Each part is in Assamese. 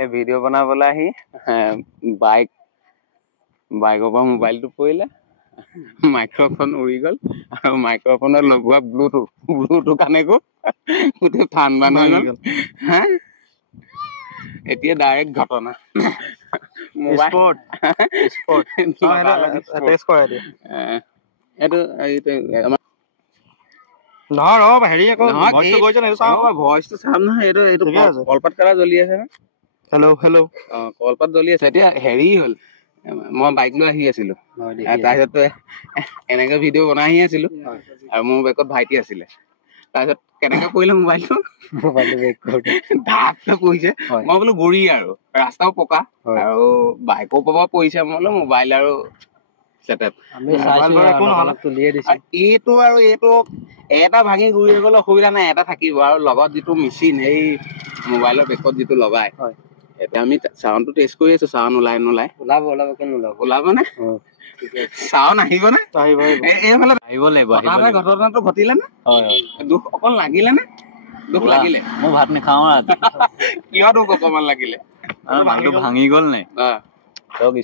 এই ভিডিঅ' বনাবলৈ আহি বাইকৰ পৰা মোবাইলটো পৰিলে, মাইক্ৰফোন উৰি গ'ল আৰু মাইক্ৰফোনত লগোৱা ব্লুটুথ কানেকো গোটেই ফান বান হৈ গ'ল। হা এতিয়া ডাইৰেক্ট ঘটনা ভইচটো চাম নহয়। এইটো কলপাত কাৰা জ্বলি আছে ন। হেল্ল' কলপাত জ্বলি আছে। এতিয়া হেৰি হ'ল, মই বাইক লৈ আহি আছিলো, তাৰপিছত এনেকে ভিডিঅ' বনাই আহি আছিলো আৰু মোৰ বেগত ভাইটি আছিলে। তাৰপিছত কেনেকে পৰিলে মোবাইলটো ঢাপকে পৰিছে। মই বোলো গৰি আৰু ৰাস্তাও পকা আৰু বাইকৰ পৰা পৰিছে। মই বোলো মোবাইল আৰু এইটো আৰু এইটো এটা ভাঙি গুৰি হৈ গ'লে অসুবিধা নাই, এটা থাকিব। আৰু লগত যিটো মেচিন এই মোবাইলৰ বেকত যিটো লগাই, এতিয়া আমি চাউণ্ডটো টেষ্ট কৰি আছো। চাউণ্ড ওলাব নে? চাউণ্ড আহিব নে? এইফালে আহিব লাগিব। ঘটনাটো ঘটিলে নে? দুখ অকণ লাগিলে নে? দুখ লাগিলে? মই ভাত নাখাওঁ। কিয় দুখ অকমান লাগিলে? মালটো ভাঙি গ'ল নে?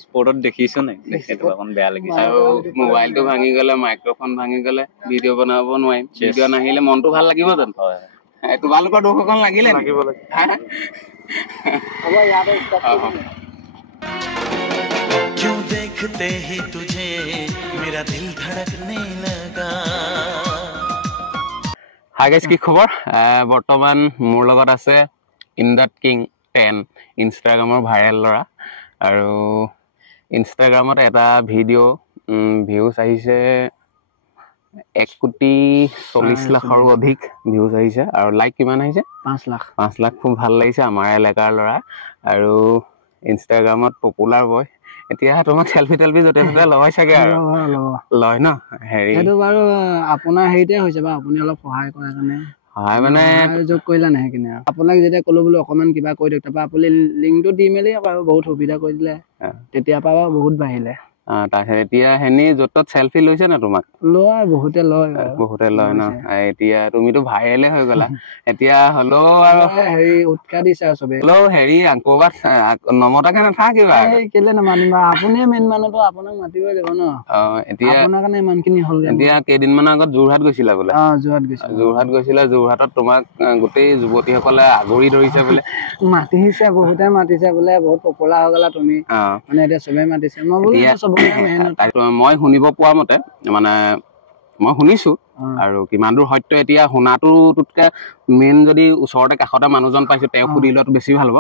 স্পৰ্টত দেখিছো নে? সেইটো অকণ বেয়া লাগিছে। আৰু মোবাইলটো ভাঙি গ'লে, মাইক্ৰফোন ভাঙি গ'লে ভিডিঅ' বনাব নোৱাৰিম। ভিডিঅ' নাহিলে মনটো ভাল লাগিব জানো? তোমালোকৰ দুখ অকণ লাগিলে? क्यों देखते ही तुझे मेरा दिल धड़कने लगा। হাই গাইজ, কি খবৰ? বৰ্তমান মোৰ লগত আছে ইমদাদ কিং 10, ইনষ্টাগ্ৰামৰ ভাইৰেল ল'ৰা। আৰু ইনষ্টাগ্ৰামত এটা ভিডিঅ' ভিউজ আহিছে 1,40,00,000 অধিক ভিউজ আহিছে। আৰু লাইক কিমান আহিছে? 5 লাখ। খুব ভাল লাগিছে। আমাৰ এলেকাৰ ল'ৰা আৰু ইনষ্টাগ্ৰামত পপুলাৰ বয়। এতিয়া তোমাক চেলফি য'তে ত'তে লয় চাগে আৰু লয় ন? হেৰি সেইটো বাৰু আপোনাৰ হেৰিতে হৈছে বাৰু, আপুনি অলপ সহায় কৰাৰ কাৰণে। সহায় মানে যোগ কৰিলা নাই সেইখিনি? আপোনাক যেতিয়া ক'লো বোলো অকমান কিবা কৰি দিয়ক, তাৰপৰা আপুনি লিংকটো দি মেলি বাৰু বহুত সুবিধা কৰি দিলে। তেতিয়াৰ পৰা বাৰু বহুত বাঢ়িলে। তাৰপিছত এতিয়া হেনি য'ত ত'ত চেলফি লৈছে না তোমাক? বহুতে লয় ন? এতিয়া তুমিতো ভাইৰেলে হৈ গ'লা। এতিয়া হ'লেও আৰু হেৰি উৎসাহ দিছে আৰু চবে। হ'লেও হেৰি ক'ৰবাত নমতাকে নাথাকিবা। কেলে নামানিবা? আপুনিয়ে মেইন মানুহটো, আপোনাক মাতিবই লাগিব ন। এতিয়া আপোনাৰ কাৰণে ইমানখিনি হ'ল। এতিয়া কেইদিনমানৰ আগত যোৰহাট গৈছিলা বোলে? যোৰহাট গৈছিলা। যোৰহাটত তোমাক গোটেই যুৱতীসকলে আগুৰি ধৰিছে বোলে। মাতিছে, বহুতে মাতিছে বোলে, বহুত পপুলাৰ হৈ গ'লা তুমি। মানে এতিয়া চবে মাতিছে। মই শুনিব পোৱা মতে, মানে মই শুনিছো আৰু কিমান দূৰ সত্য এতিয়া শুনাটোতকে মেইন যদি ওচৰতে কাষতে মানুহজন পাইছো, তেওঁ সুধি লোৱাটো বেছি ভাল হ'ব।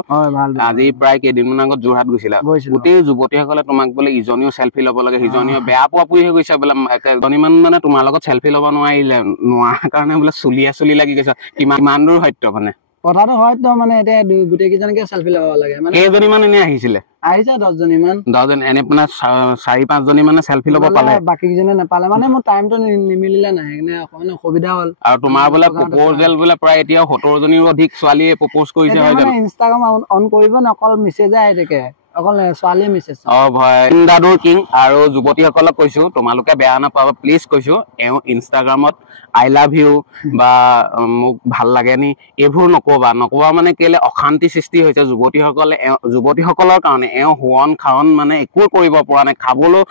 আজি প্ৰায় কেইদিনমান আগত যোৰহাট গৈছিলা। গোটেই যুৱতীসকলে তোমাক বোলে ইজনীও চেলফি ল'ব লাগে, সিজনীও বেয়া পোৱা পুৰি হৈ গৈছে বোলে। এজনীমান মানে তোমাৰ লগত চেলফি ল'ব নোৱাৰাৰ কাৰণে বোলে চুলি লাগি গৈছে। কিমান দূৰ সত্য? মানে কথাটো হয়তো, মানে এতিয়া গোটেই কেইজনকে চেলফি ল'ব লাগে। কেইজনীমান এনে আহিছিলে? 10 জনীমান। 10 এনে আপোনাৰ 4-5 জনী মানে চেলফি ল'ব পালে, বাকী কেইজনে নাপালে। মানে মোৰ টাইমটো নিমিলিলে নাই, সেইকাৰণে অকমান অসুবিধা হ'ল। আৰু তোমাৰ বোলে প্ৰপ'জেল বোলে প্ৰায় এতিয়াও 70 জনীৰো অধিক ছোৱালীয়ে প্ৰপ'জ কৰিছে, হয় জানো? ইনষ্টাগ্ৰাম অন কৰিব ন, অকল মেছেজে আহি থাকে, অকল ছোৱালী মেছেজ। ইমদাদুৰ কিং আৰু যুৱতীসকলক কৈছো, তোমালোকে বেয়া নাপাবা প্লিজ কৈছো। এওঁ ইনষ্টাগ্ৰামত আই লাভ ইউ বা মোক ভাল লাগে নি এইবোৰ নকবা মানে কেলে অশান্তি সৃষ্টি হৈছে যুৱতীসকলৰ কাৰণে। এওঁ হোৱন খাৱন মানে একো কৰিব পৰা নাই। খাবলৈ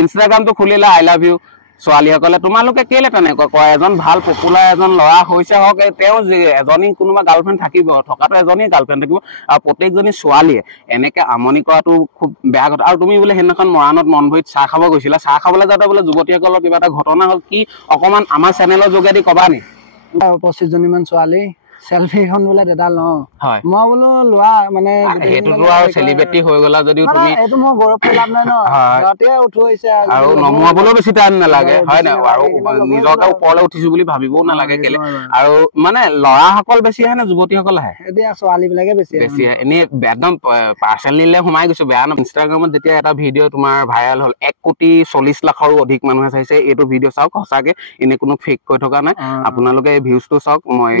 ইনষ্টাগ্ৰামটো খুলিলে আই লাভ ইউ। ছোৱালীসকলে তোমালোকে কেলে তেনেকুৱা কয়? এজন ভাল পপুলাৰ এজন ল'ৰা হৈছে হওক, তেওঁ এজনী কোনোবা গাৰ্লফ্ৰেণ্ড থাকিব, থকাটো এজনী গাৰ্লফ্ৰেণ্ড থাকিব। আৰু প্ৰত্যেকজনী ছোৱালীয়ে এনেকে আমনি কৰাটো খুব বেয়া কথা। আৰু তুমি বোলে সেইদিনাখন মৰাণত মনভৰিত চাহ খাব গৈছিলা, চাহ খাবলৈ যাওঁতে বোলে যুৱতীসকলৰ কিবা এটা ঘটনা হ'ল, কি অকমান আমাৰ চেনেলৰ যোগেদি কবা নি? 25 জনীমান ছোৱালী চেলফিখন বোলে দাদা লওঁ। মই বোলো লোৱা, মানে সেইটোতো আৰু চেলিব্ৰিটি হৈ গ'লা যদিও তুমি এইটো মই গৌৰৱ কৰি লাভ নাই ন। সিহঁতে উঠোইছে আৰু নমুৱাবলৈও বেছি টাইম নালাগে, হয় নাই? আৰু নিজকে ওপৰলৈ উঠিছো বুলি ভাবিবও নালাগে কেলে। আৰু মানে ল'ৰাসকল বেছি আহে নে যুৱতীসকল আহে? এতিয়া ছোৱালী বিলাকে বেছি আহে। এনেই একদম পাৰ্চনেলি সোমাই গৈছো, বেয়া ন। ইনষ্টাগ্ৰামত যেতিয়া এটা ভিডিঅ' তোমাৰ ভাইৰেল হ'ল, 1,40,00,000 অধিক মানুহে চাইছে। এইটো ভিডিঅ' চাওক, সঁচাকে এনে কোনো ফেক কৈ থকা নাই। আপোনালোকে এই ভিউজটো চাওক, মই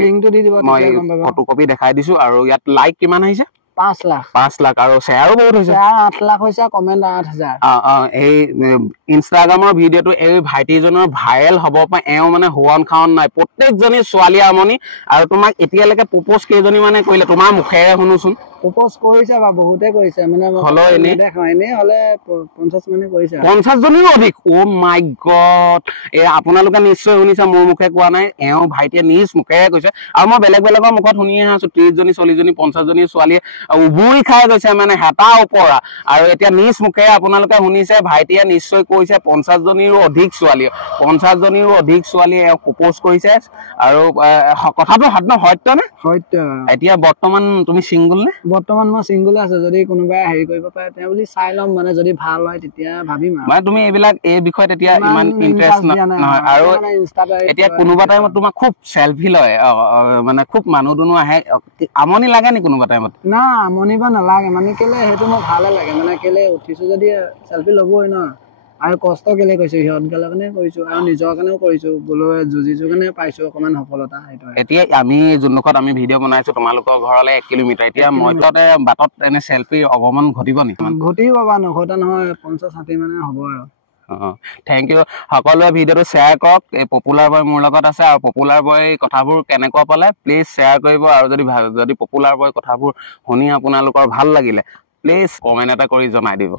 ফটোকপি দেখাই দিছো। আৰু ইয়াত লাইক কিমান আহিছে? 5 লাখ। আৰু শ্বেয়াৰো বহুত হৈছে, 8 লাখ হৈছে, কমেণ্ট 8,000। এই ইনষ্টাগ্ৰামৰ ভিডিঅ'টো এই ভাইটিজনৰ ভাইৰেল হ'ব পাৰে। এওঁ মানে হোৱন খাৱন নাই, প্ৰত্যেকজনী ছোৱালী আমনি। আৰু তোমাক এতিয়ালৈকে প্ৰপ'জ কেইজনী মানে কৰিলে? তোমাৰ মুখেৰে শুনোচোন। প্ৰপ'জ কৰিছে বা বহুতে কৰিছে মানে হলো এনে দেখা এনে হলে 50 মানে কৰিছে 50 জনীও অধিক ও মাই গড এ আপোনালোকে নিশ্চয় শুনিছে মোৰ মুখে কোৱা নাই এওঁ ভাইটিয়ে নিজ মুখে কৈছে আৰু মই বেলেগৰ মুখত শুনিয়ে আছো 30 জনী 40 জনী 50 জনী ছোৱালীয়ে উবুৰি খাই গৈছে মানে হেতা ওপৰা আৰু এতিয়া নিজ মুখে আপোনালোকে শুনিছে ভাইটিয়ে নিশ্চয় কৈছে 50 জনীৰো অধিক ছোৱালী 50 জনীৰো অধিক ছোৱালীয়ে এওঁ প্ৰপ'জ কৰিছে আৰু কথাটো সত্য নে সত্য এতিয়া বৰ্তমান তুমি সিংগল নে বৰ্তমান মই সিংগল আছে যদি কোনোবাই হেৰি কৰিব পাৰে তেওঁ বুলি চাই লম মানে যদি ভাল হয় তেতিয়া ভাবিম আৰু মানে তুমি এই বিষয়ত এতিয়া ইমান ইন্টাৰেষ্ট নহয় আৰু এতিয়া কোনোবা টাইমত তোমাক খুব সেলফি লয় মানে খুব মানুহ দুনো আহে আমনি লাগে নি কোনোবা টাইমত না আমনি বা নালাগে মানে কেলে সেইটো মই ভালে লাগে মানে কেলে উঠিছো যদি সেলফি ল'বই ন আৰু কষ্ট কেলে কৰিছো সিহঁত গালৰ কাৰণে কৰিছো আৰু নিজৰ কাৰণেও কৰিছো বোলো যুঁজিছো কাৰণে পাইছো অকমান সফলতা সেইটো এতিয়া আমি যোনডোখৰত আমি ভিডিঅ' বনাইছো তোমালোকৰ ঘৰলৈ 1 কিলোমিটাৰ এতিয়া মই তাতে বাটত এনে সেলফি অগমন ঘটিব নেকি ঘটিব বা নঘটা নহয় 50-60 মানে হ'ব আৰু থেংক ইউ সকলোৱে ভিডিঅ'টো শ্বেয়াৰ কৰক এই পপুলাৰ বয় মোৰ লগত আছে আৰু পপুলাৰ বয় কথাবোৰ কেনেকুৱা পালে প্লিজ শ্বেয়াৰ কৰিব আৰু যদি পপুলাৰ বয় কথাবোৰ শুনি আপোনালোকৰ ভাল লাগিলে প্লিজ কমেণ্ট এটা কৰি জনাই দিব